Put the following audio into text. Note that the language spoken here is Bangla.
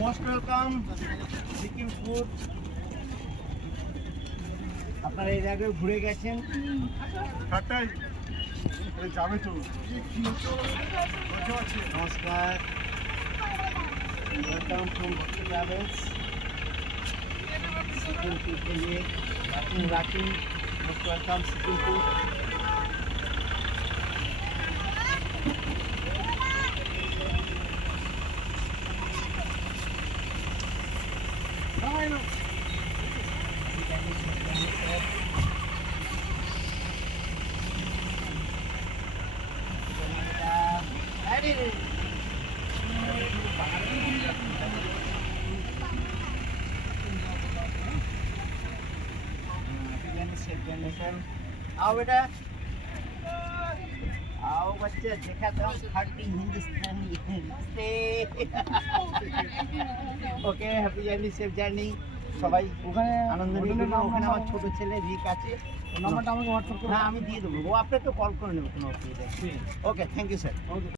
Most welcome Sikkim food. আপনারা এর আগে ঘুরে গেছেন, যাবে তো। নমস্কার, welcome from Bhakti travels Sikkim to রাকিং মোস্ট ওয়েলকাম সিকিম টু। आओ बेटा, आओ बच्चे, दिखाता हूँ खट्टी Hindustani. Okay, happy journey, safe journey. সবাই ওখানে আনন্দ নিয়ে হোটেলের নাম ওখানে আমার ছোট ছেলে রিক আছে, নাম্বারটা আমাকে হোয়াটসঅ্যাপ করে। হ্যাঁ আমি দিয়ে দেবো, ও আপনাকে কল করে নেবো, কোনো অসুবিধা নেই। ওকে, থ্যাংক ইউ স্যার।